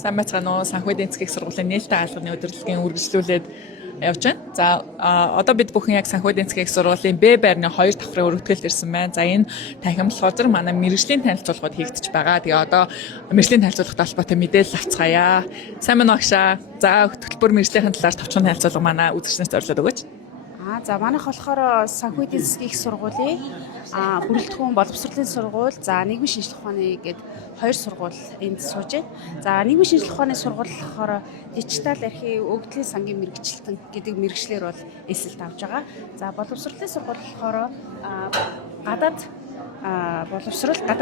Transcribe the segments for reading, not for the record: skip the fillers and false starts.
Сайн байцгаана уу? Санхүү эдийн засгийн сургуулийн нээлттэй хаалганы удирдлагын үргэлжлүүлээд явж байна. За одоо бид бүхэн яг санхүү эдийн засгийн сургуулийн Б байрны 2 давхрын өргөдгөлд ирсэн байна. За энэ танхим болохоор манай мэргэжлийн танилцуулгууд хийгдэж байгаа. Тэгээ одоо мэргэжлийн танилцуулгад холбоотой мэдээлэл авцгаая. Сайн байна уу агшаа? За хөтөлбөр мэргэжлийн талаар товчхон танилцуулга манай үзэгчнээс зориулаад өгөөч. За манайх болохоор санхүү эдийн засгийн сургуулийн бүрэлдэхүүн боловсролын сургууль, за нийгмийн шинжилгээ ухааны гээд 2 сургууль энд сууж байна. За нийгмийн шинжилгээ ухааны сургууль болохоор дижитал архив, өгөгдлийн сангийн мэргэжилтэн гэдэг мэргэжлэр бол эсэлт авж байгаа. За боловсролын сургууль болохоор гадаад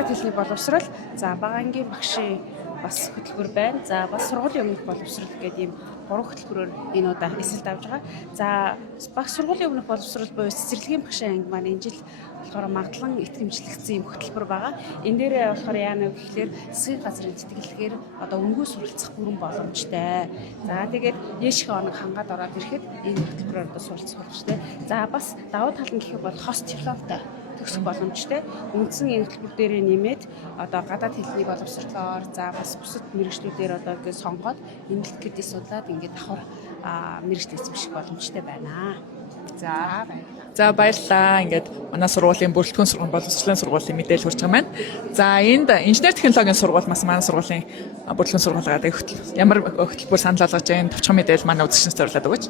хэлний боловсрол, за бага ангийн багшийн бас хөтөлбөр байна. За бас сургуулийн өмнөх боловсрол гэдэг ийм 3 хөтөлбөрөөр энэ удаа эсэлт авж байгаа. За багш сургуулийн өмнөх боловсрол буюу цэцэрлэгийн багшийн анги маань энэ жил болохоор магадлан итгэмжлэгдсэн юм хөтөлбөр байгаа. Энэ дээрээ болохоор яана вэ гэхээр засгийн газрын тэтгэлгээр одоо өнгөө суралцах бүрэн боломжтой. За тэгээд ээшх оног хангаад ороод ирэхэд энэ хөтөлбөрөөр одоо суралцах боломжтой. За бас давуу тал нь гэхэд бол хост дипломтой төгсөх боломжтой. Үндсэн энэ хөтөлбөр дээрээ нэмээд одоо гадаад хэлний боловсролоор за бас бусад мэргэжлүүдээр одоо ингэ сонгоод эмнэлт гэдээ судлаад ингэ давхар мэргэжил эзэмших боломжтой байна. За баярлалаа. Ингээд манай сургуулийн бүрэлдэхүүн сургууль боловсролын сургуулийн мэдээлэл хүрч байгаа маань. За энд инженер технологийн сургууль бас манай сургуулийн бүрэлдэхүүн сургуулигаа ямар хөтөлбөр санал болгож байгаа товчхон мэдээлэл манай үзэгчнээс зориулаад өгөөч.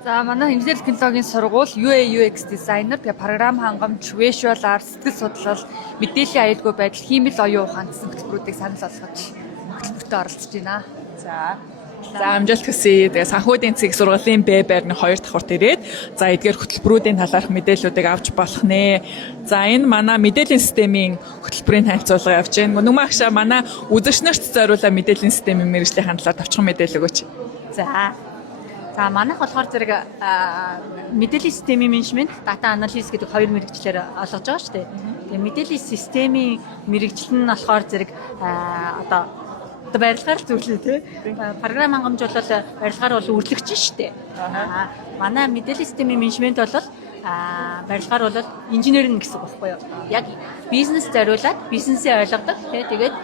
За манай инженер технологийн сургууль UA UX designer тэгээ програм хангамж, visual art, сэтгэл судлал, мэдээллийн аюулгүй байдал, хиймэл оюун ухаан гэсэн хөтөлбөрүүдийг санал болгож хөтөлбөртөд оролцож байна. За амжилт хүсье. Тэгээ санхүү эдийн засгийн сургуулийн Б байрны 2 давхарт ирээд за эдгээр хөтөлбөрүүдийн талаарх мэдээллүүдийг авч болох нэ. За энэ манай мэдээллийн системийн хөтөлбөрийн танилцуулга явж байна. Нүмэн агшаа манай үзэгчнэрт зориулаад мэдээллийн системийн мэргэжлийн талаар товчхон мэдээлэл өгөөч. За манайх болохоор зэрэг мэдээллийн системийн менежмент, дата анализ гэдэг 2 мэргэжлэр олгож байгаа шүү дээ. Тэгээ мэдээллийн системийн мэргэжил нь болохоор зэрэг одоо барилгаар зөвлөе тий. Програм хангамж бол барилгаар бол үрлэгч шүү дээ. Манай мэдээллийн системийн менежмент бол барилгаар бол инженер гэсэн үг байхгүй юу? Яг бизнес зориулаад бизнесээ ойлгодог тий. Тэгээд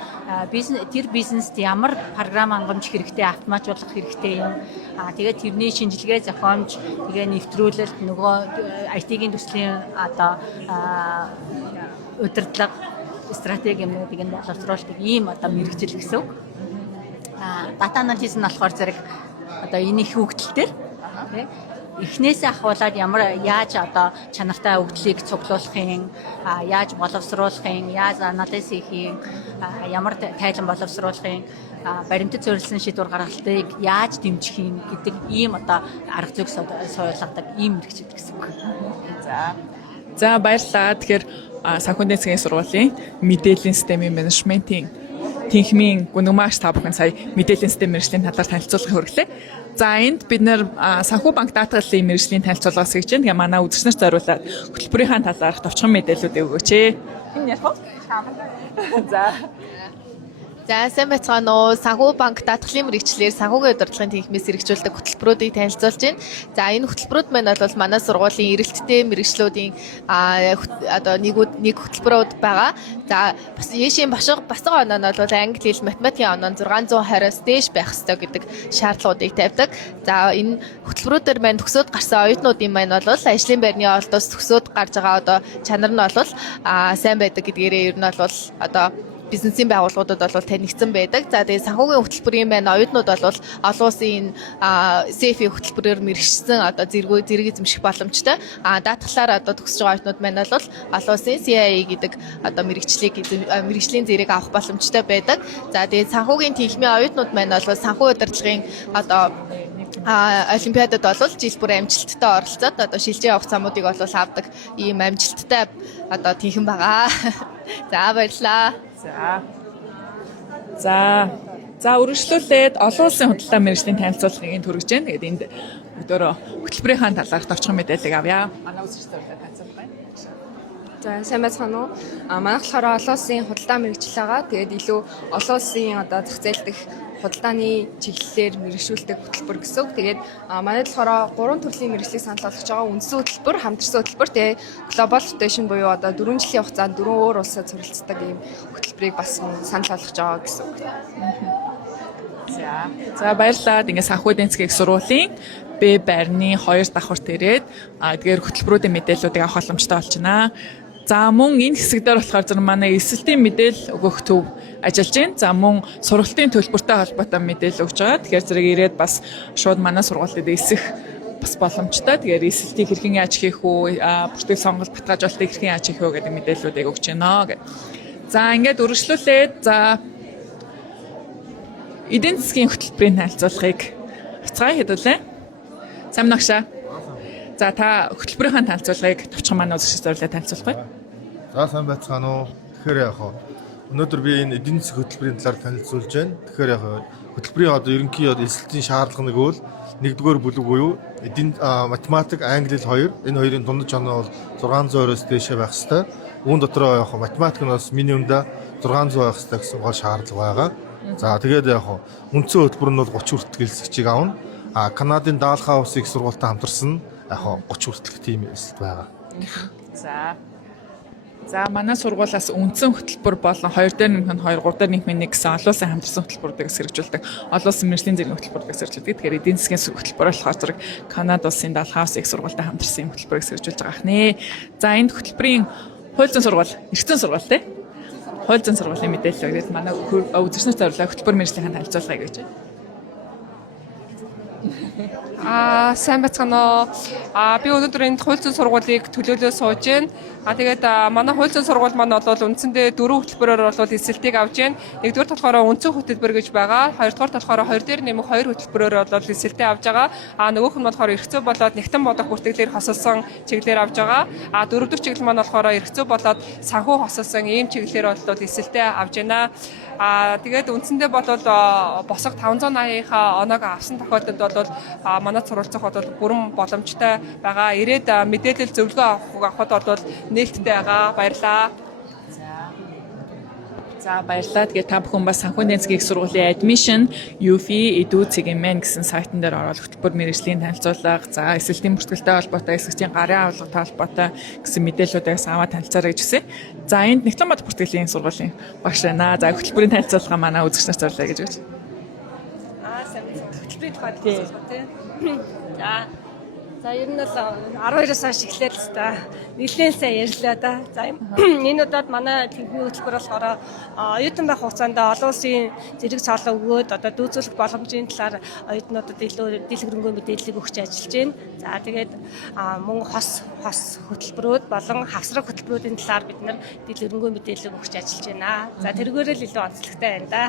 тэр бизнест ямар програм хангамж хэрэгтэй, автоматжуулах хэрэгтэй юм. Тэгээд тэрний шинжилгээ, зохиомж, тэгээ нэвтрүүлэлт, нөгөө IT-ийн төслийн одоо удирдлага, стратеги юмнуудыг нь боловсруулдаг ийм одоо мэргэжил гэсэн үг. Дата анализ нь болохоор зэрэг одоо энэ их хөгжөлтөөр тий эхнээсээ ахуулаад яаж одоо чанартай өгдлийг цуглуулахын, яаж боловсруулахын, яаж анализ хийхин, ямар тайлан боловсруулахын, баримтад зориулсан шийдвэр гаргалтыг яаж дэмжих гэдэг ийм одоо арга зүйг суулгадаг ийм мэргэжил гэсэн үг. За баярлалаа. Тэгэхээр санхүү эдийн засгийн сургуулийн мэдээллийн системийн менежментийн тэнхимийн гүнмаш та бүхэн сая мэдээллийн систем мэргэжлийн талаар танилцуулга хүргэлээ. За энд бид нэр санхүү банк даатгалын мэргэжлийн танилцуулгаас хийж байна. Тэгээ манай үзэгчнэрт зориулаад хөтөлбөрийн талаарх товчхон мэдээллүүд өгөөч. Энэ яг уу? За сайн байцгаана уу. Санхүү банк даатгалын мэргэжлэр санхүүгийн удирдлагын тэнхимээс хэрэгжүүлдэг хөтөлбөрүүдийг танилцуулж байна. За энэ хөтөлбөрүүд маань бол манай сургуулийн эрэлттэй мэргэжлүүдийн одоо нэг хөтөлбөрүүд байгаа. За бас ээшийн басга оноо нь бол англи хэл, математикийн оноо 620-аас дээш байх ёстой гэдэг шаардлагуудыг тавьдаг. За энэ хөтөлбөрүүдээр маань төгсөөд гарсан оюутнуудын маань бол ажлын байрны олдоос төгсөөд гарч байгаа одоо чанар нь бол сайн байдаг гэдгээрээ ер нь бол одоо бизнесийн байгууллагуудад бол танигдсан байдаг. За тэгээ санхүүгийн хөтөлбөрийн байна. Оюутнууд бол олон улсын СЭФ-ийн хөтөлбөрөөр мэргэжсэн одоо зэрэг эзэмших боломжтой. Даатгалаар одоо төгсөж байгаа оюутнууд маань бол олон улсын CIA гэдэг одоо мэргэжлийн зэрэг авах боломжтой байдаг. За тэгээ санхүүгийн тэнхимийн оюутнууд маань бол санхүү удирдлагын одоо олимпиадад бол жил бүр амжилттай оролцоод одоо шилжээ явах замуудыг бол авдаг ийм амжилттай одоо тэнхим байгаа. За баярлалаа. За үргэлжлүүлээд олон улсын худалдаа мэргэжлийн танилцуулгыг хүргэж байна. Тэгээд энд өдөрөө хөтөлбөрийн талаарх товчхон мэдээлэл авъя. Манай үзэгчдээ танилцуулах байна. За сайн байцгаана уу. Манайх болохоор олон улсын худалдаа мэргэжил байгаа. Тэгээд илүү олон улсын одоо зах зээл дэх худалдааны чиглэлээр мэргэжүүлдэг хөтөлбөр гэсэн үг. Тэгээд манайд болохоор 3 төрлийн мэргэжлийг санал болгож байгаа. Үндсэн хөтөлбөр, хамтарсан хөтөлбөр, тэгээд Global Rotation буюу одоо 4 жилийн хугацаанд 4 өөр улсад суралцдаг ийм хөтөлбөрийг бас санал болгож байгаа гэсэн үг. За баярлалаа. Ингээ санхүү эдийн засгийн их сургуулийн Б байрны 2 давхарт ирээд тэгэхээр хөтөлбөрүүдийн мэдээллүүдийг авах боломжтой болж байна. За мөн энэ хэсэгдэр болохоор зэрэг манай эсэлтийн мэдээлэл өгөх төв ажиллаж байна. За мөн сургалтын төлбөртэй холбоотой мэдээлэл өгж байгаа. Тэгэхээр зэрэг ирээд бас шууд манай сургалтад эсэх бас боломжтой. Тэгэхээр эсэлтийг хэрхэн яаж хийх үү, бүртгэл сонголт баталгаажуулалтыг хэрхэн яаж хийх вэ гэдэг мэдээллүүдийг өгч байна гэх. За ингээд үргэлжлүүлээд за эдийн засгийн хөтөлбөрийн танилцуулгыг авцгаа хэдүүлээ. Сайн багшаа. За та хөтөлбөрийн танилцуулгыг товчхон манай үзэгч зориулаад танилцуулах бай. За сайн байцгаана уу. Тэгэхээр яг өнөөдөр би энэ эдийн засгийн хөтөлбөрийн талаар танилцуулж байна. Тэгэхээр яг хөтөлбөрийн одоо ерөнхий эсэлтийн шаардлага нэг бол нэгдүгээр бүлэг буюу математик, англи хэл 2. Энэ хоёрын дундаж оноо бол 600-оос дээшээ байх ёстой. Үүн дотроо яг математик нь бас минимумда 600 байх ёстой гэсэн гол шаардлага байгаа. За тэгээд яг үндсэн хөтөлбөр нь бол 30 хүртэл эсэлтийг авна. Канадын Далхаус их сургуультай хамтарсан яг 30 хүртэлх тийм эсэлт байгаа. За манай сургуулиас үндсэн хөтөлбөр болон 2 дээр нэмэх нь 2, 3 дээр нэмэх нь 1 гэсэн олон улсын хамтарсан хөтөлбөрүүдийг хэрэгжүүлдэг. Олон улсын мэргэжлийн зэрэг хөтөлбөрүүдийг хэрэгжүүлдэг. Тэгэхээр эдийн засгийн хөтөлбөр болохоор зэрэг Канада улсын Далхаус их сургуультай хамтарсан хөтөлбөрийг хэрэгжүүлж байгаа хнэ. За энэ хөтөлбөрийн хууль зүйн сургууль, эрхтэн сургууль тий. Хууль зүйн сургуулийн мэдээлэл өгөөд манай үзэгчнэрт зориулсан хөтөлбөр мэргэжлийн танилцуулгыг гэж байна. Сайн байцгаана уу. Би өнөөдөр энэ хууль зүйн сургуулийг төлөөлөө сууж байна. Тэгээд манай хууль зүйн сургууль маань бол үндсэндээ 4 хөтөлбөрөөр бол эсэлтийг авж байна. Нэгдүгээр болохоор үндсэн хөтөлбөр гэж байгаа. Хоёрдугаар болохоор 2 дээр нэмэх 2 хөтөлбөрөөр бол эсэлтээ авж байгаа. Нөгөөх нь болохоор эрх зүй болоод нэгтэн бодох бүртгэлээр хосолсон чиглэлээр авж байгаа. Дөрөвдүгээр чиглэл маань болохоор эрх зүй болоод санхүү хосолсон ийм чиглэлээр бол эсэлтээ авж байна. Тэгээд үндсэндээ бол босго 580-ийнхаа оноог авсан тохиолдолд бол манай сурвалжих бол бүрэн боломжтой байгаа. Ирээд мэдээлэл зөвлөгөө авахд бол нээлттэй байгаа. Баярлалаа. За баярлалаа. Тэгээд та бүхэн бас санхүү эдийн засгийн их сургуулийн admission UFI edu cgmn гэсэн сайтн дээр ороод хөтөлбөр мэргэжлийн танилцуулга, за эсэлтийн бүртгэлтэй холбоотой, эсэлтийн гарын авалгатай холбоотой гэсэн мэдээллүүдээс аваад танилцаарай гэж хүсье. За энд Нягтланбат бүртгэлийн сургуулийн багш байна. За хөтөлбөрийн танилцуулга манай үзэгчнэрт зориулъя гэж байна. Хөтөлбөрийн тухайд тийм. За ер нь бол 12-оос хойш эхлэв л та. Нэлээд сайн ярьлаа да. За энэ удаад манай техникийн хөтөлбөр болохоор оюутан байх хугацаанд олон улсын зэрэг цаалаа өгөөд одоо дүүцүүлэх боломжийн талаар оюутнуудад илүү дэлгэрэнгүй мэдээллийг өгч ажиллаж байна. За тэгээд мөн хос хөтөлбөрүүд болон хавсраг хөтөлбөрүүдийн талаар бид нар дэлгэрэнгүй мэдээлэл өгч ажиллаж байна. За тэргээрээ л илүү онцлогтой байна да.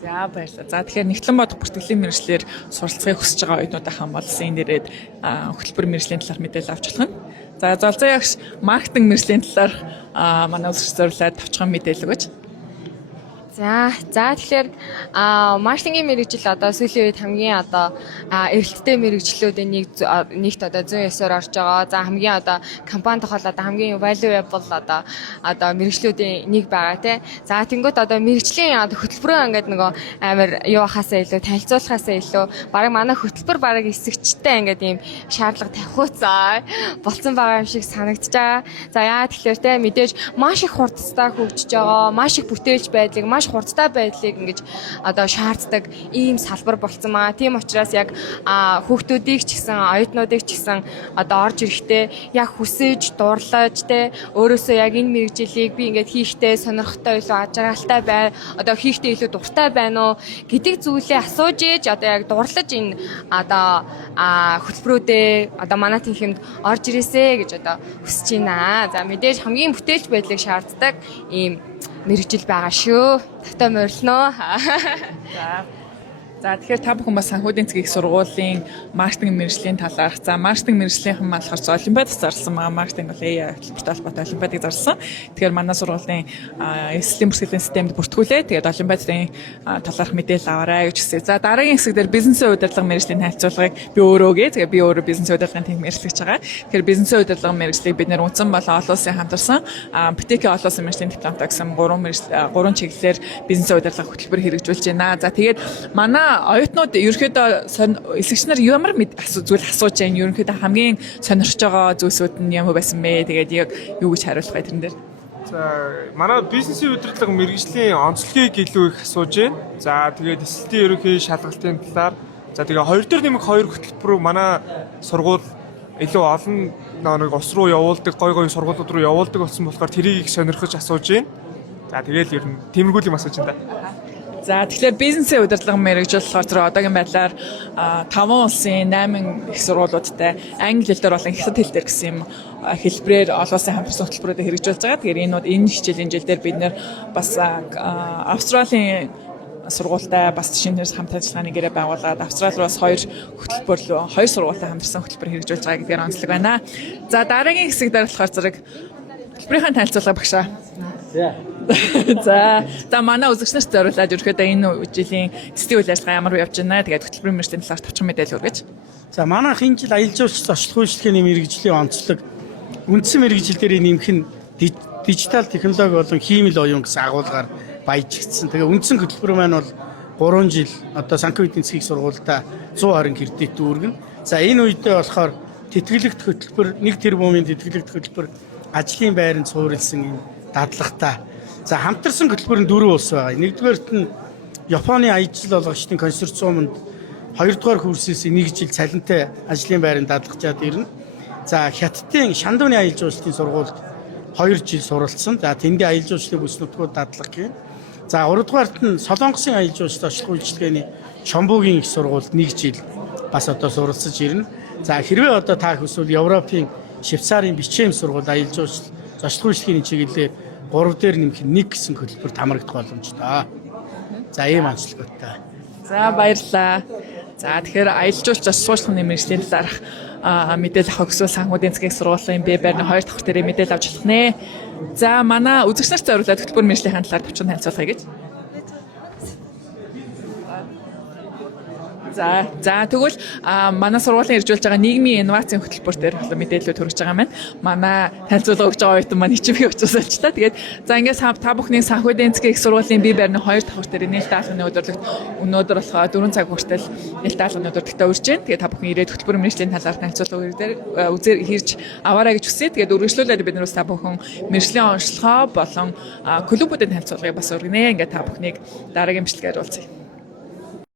За баярлалаа. За тэгэхээр Нягтланбат бүртгэлийн мэргэжлэр суралцахыг хүсэж байгаа оюутнуудаа хамбалсан энэ дээрээ хөтөлбөр мэргэжлийн талаар мэдээлэл авч болох нь. За залзаа ягш маркетинг мэргэжлийн талаар манай үзэгч зориулаад товчхон мэдээлэл өгөөч. За тэгэхээр маркетингийн мэргэжил одоо сүүлийн үед хамгийн одоо эрэлттэй мэргэжлүүдийн нэгт одоо 109-оор орж байгаа. За хамгийн одоо компани тохиол одоо хамгийн valuable одоо мэргэжлүүдийн нэг байгаа тий. За тэнгуут одоо мэргэжлийн хөтөлбөрөө ингээд нөгөө амар юу хасаа илүү танилцуулахаасаа илүү бараг манай хөтөлбөр бараг эсэгчтэй ингээд ийм шаардлага тавихуцаа болцсон байгаа юм шиг санагдаж байгаа. За яа тэгэхээр тий мэдээж маш их хурдтай хөгжиж байгаа, маш их бүтээлч байдлыг маш хурдтай байдлыг ингэж одоо шаарддаг ийм салбар болцсон маа. Тийм учраас яг хүүхдүүдийг ч гэсэн оюутнуудыг ч гэсэн одоо орж ирэхдээ яг хүсэж, дурлаж те өөрөөсөө яг энэ мэргэжилийг би ингээд хийхтэй сонирхтой илүү ажралтай бай, одоо хийхтэй илүү дуртай байна уу гэдэг зүйлээ асууж ээж одоо яг дурлаж энэ одоо хөтөлбөрүүдээ одоо манай тэнхимд орж ирээсэ гэж одоо хүсэж байна. За мэдээж хамгийн бүтээлч байдлыг шаарддаг ийм мэргэжил байгаа шүү. Тавтай морилно. За тэгэхээр та бүхэн бас санхүү эдийн засгийн сургуулийн маркетинг мэргэжлийн талаарх, за маркетинг мэргэжлийнхэн болохоор олимпиадад зарсан байгаа. Маркетинг бол хөтөлбөртэй холбоотой олимпиадыг зарсан. Тэгэхээр манай сургуулийн эслийн бүртгэлийн системд бүртгүүлээ. Тэгээд олимпиадын талаарх мэдээлэл аваарай гэж хүсье. За дараагийн хэсэг дээр бизнесийн удирдлага мэргэжлийн танилцуулгыг би өөрөө гээ. Тэгээд би өөрөө бизнесийн удирдлагын техник мэргэжлэгч байгаа. Тэгэхээр бизнесийн удирдлага мэргэжлийг бид нэр үндсэн болон олон улсын хамтарсан БТК олон улсын мэргэжлийн дипломтой гэсэн 3 чиглэлээр бизнесийн удирдлага хөтөлбөр хэрэгжүүлж байна. За тэгээд манай оюутнууд ерөнхийдөө эсэгчнэр ямар зүйл асууж байна? Ерөнхийдөө хамгийн сонирхож байгаа зүйлсүүд нь ямар байсан бэ? Тэгээд яг юу гэж хариулах вэ тэрэн дээр? За манай бизнесийн удирдлага мэргэжлийн онцлогийг илүү их асууж байна. За тэгээд эсэлтийн ерөнхий шалгалтын талаар за тэгээ 2/2 хөтөлбөр рүү манай сургууль илүү олон нэг ус руу явуулдаг, гой сургуулиуд руу явуулдаг болсон болохоор тэрийг их сонирхож асууж байна. За тэгээд ер нь тиймэрхүү юм асууж байна да. За тэгэхээр бизнесийн удирдлага мэргэжил болохоор зэрэг одоогийн байдлаар 5 улсын 8 их сургуулиудтай англи хэл дээр болон хятад хэл дээр гэсэн юм хэлбэрээр олон улсын хамтран хөтөлбөрөөр хэрэгжүүлж байгаа. Тэгэхээр энэ хичээлийн жил дээр бид нэр бас Австралийн сургуультай бас шинээр хамт ажиллагааны гэрээ байгуулад Австрали руу бас 2 сургуультай хамтарсан хөтөлбөр хэрэгжүүлж байгаа гэдгээр онцлог байна. За дараагийн хэсэг дээр болохоор зэрэг хөтөлбөрийн танилцуулга багшаа. За манай үзэгчнэрт зориулаад ерөөхдөө энэ жилийн эсдийн үйл ажиллагаа ямар явж байна. Тэгээд хөтөлбөрийн мэргэжлийн талаар товчхон мэдээлэл өргөж. За манайх энэ жил аялал жуулчлал зочлох үйлчлэгээний мэргэжлийн онцлог үндсэн мэргэжил дээр нэмэх нь дижитал технологи болон хиймэл оюун гэсэн агуулгаар баяжигдсан. Тэгээ үндсэн хөтөлбөр маань бол 3 жил одоо санхүү эдийн засгийн сургуультай 120 кредит үүргэн. За энэ үедээ болохоор тэтгэлэгт хөтөлбөр 1 тэрбумын тэтгэлэгт хөтөлбөр ажлын байранд суурилсан энэ дадлагатай. За хамтарсан хөтөлбөр нь 4 улс байгаа. Нэгдүгээрт нь Японы аялал олгогчдын консорциумд 2 дугаар курсээс 1 жил цалинтай ажлын байранд дадлагчаад ирнэ. За Хятадын Шандууны аялал жуулчлалын сургуульд 2 жил суралцсан. За тэндээ аялал жуулчлалын бүс нутгууд дадлага гин. За 3 дугаарт нь Солонгосын аялал жуулчлал очлох үйлчилгээний Шомбугийн их сургуульд 1 жил бас одоо суралцж ирнэ. За хэрвээ одоо та хүсвэл Европын Швейцарын бичээм сургууль аялал жуулчлал зочлох үйлчлэгээний чиглэлээр 3 дээр нэмэх 1 гэсэн хөтөлбөрт хамрагдах боломжтой. За ийм онцлогтой. За баярлалаа. За тэгэхээр аялал жуулчлал суучлахны мэргэжлийн талаарх мэдээлэл авах гэсэн санхүү эдийн засгийн сургуулийн Б байрны 2 давхар дээр мэдээлэл авч болох нэ. За манай үзэгчнэрт зориулаад хөтөлбөр мэргэжлийн талаар товчхон танилцуулъя гэж. За тэгвэл манай сургуулийн иржүүлж байгаа нийгмийн инновацийн хөтөлбөр дээр мэдээлэлүүд хүргэж байгаа маань. Манай танилцуулга өгч байгаа оюутан маань хичээвээ очиулчлаа. Тэгээд за ингээс та бүхний санхүү эдийн засгийн их сургуулийн Б байрны 2 давхар дээр нээлттэй даалганы өдөрлөгт өнөөдөр болохоор 4 цаг хүртэл нээлттэй даалганы өдөрлөгтөө урьж байна. Тэгээд та бүхэн ирээд хөтөлбөр мэргэжлийн талаар танилцуулга үзээр hirж аваарай гэж хүсье. Тэгээд үргэлжлүүлээд бид нараас та бүхэн мэргэжлийн онцлогоо болон клубүүдийн танилцуулгыг бас өргөнэ. Ингээд та бүхнийг дараагийн бичлэгээр уулзъя.